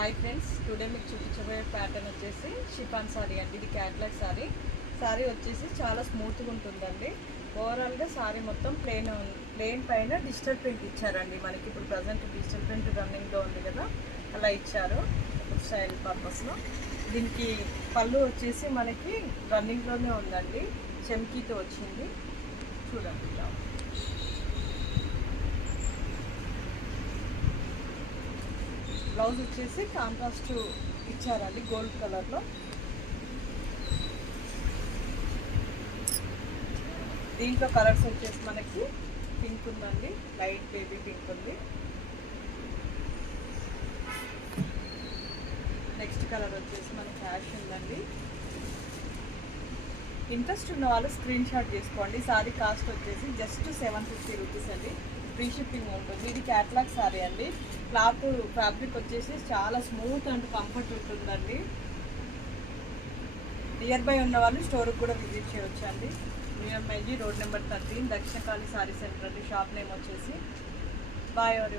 Hi friends, today మీకు చూపించబోయే pattern వచ్చేసి షిఫాన్ సారీ అండి. ఇది క్యాట్లాగ్ సారీ. సారీ వచ్చేసి చాలా స్మూత్గా ఉంటుందండి. ఓవరాల్గా సారీ మొత్తం ప్లెయిన్ పైన డిజిటల్ ప్రింట్ ఇచ్చారండి. మనకి ఇప్పుడు ప్రజెంట్ డిజిటల్ ప్రింట్ రన్నింగ్లో ఉంది కదా, అలా ఇచ్చారు స్టైల్ పర్పస్లో. దీనికి పళ్ళు వచ్చేసి మనకి రన్నింగ్లోనే ఉందండి, చెమ్కీతో వచ్చింది. చూడండి ఇలా. బ్లౌజ్ వచ్చేసి కాంట్రాస్ట్ ఇచ్చారండి గోల్డ్ కలర్లో. దీంట్లో కలర్స్ వచ్చేసి మనకి పింక్ ఉందండి, లైట్ బేబీ పింక్ ఉంది. నెక్స్ట్ కలర్ వచ్చేసి మనకి యాష్ ఉందండి. ఇంట్రెస్ట్ ఉన్న వాళ్ళు స్క్రీన్ షాట్ చేసుకోండి. సారీ కాస్ట్ వచ్చేసి జస్ట్ 750 రూపీస్ అండి. ఫ్రీ షిప్పింగ్ ఉంటుంది. ఇది క్యాట్లాగ్ సారీ అండి. క్లాత్ ఫ్యాబ్రిక్ వచ్చేసి చాలా స్మూత్ అండ్ కంఫర్ట్ ఉంటుందండి. నియర్ బై ఉన్న వాళ్ళు స్టోర్కి కూడా విజిట్ చేయవచ్చు అండి. Nearby road number 13 Dakshinakali sari centre అండి. షాప్ నేమ్ వచ్చేసి బాయ్ ఎవరి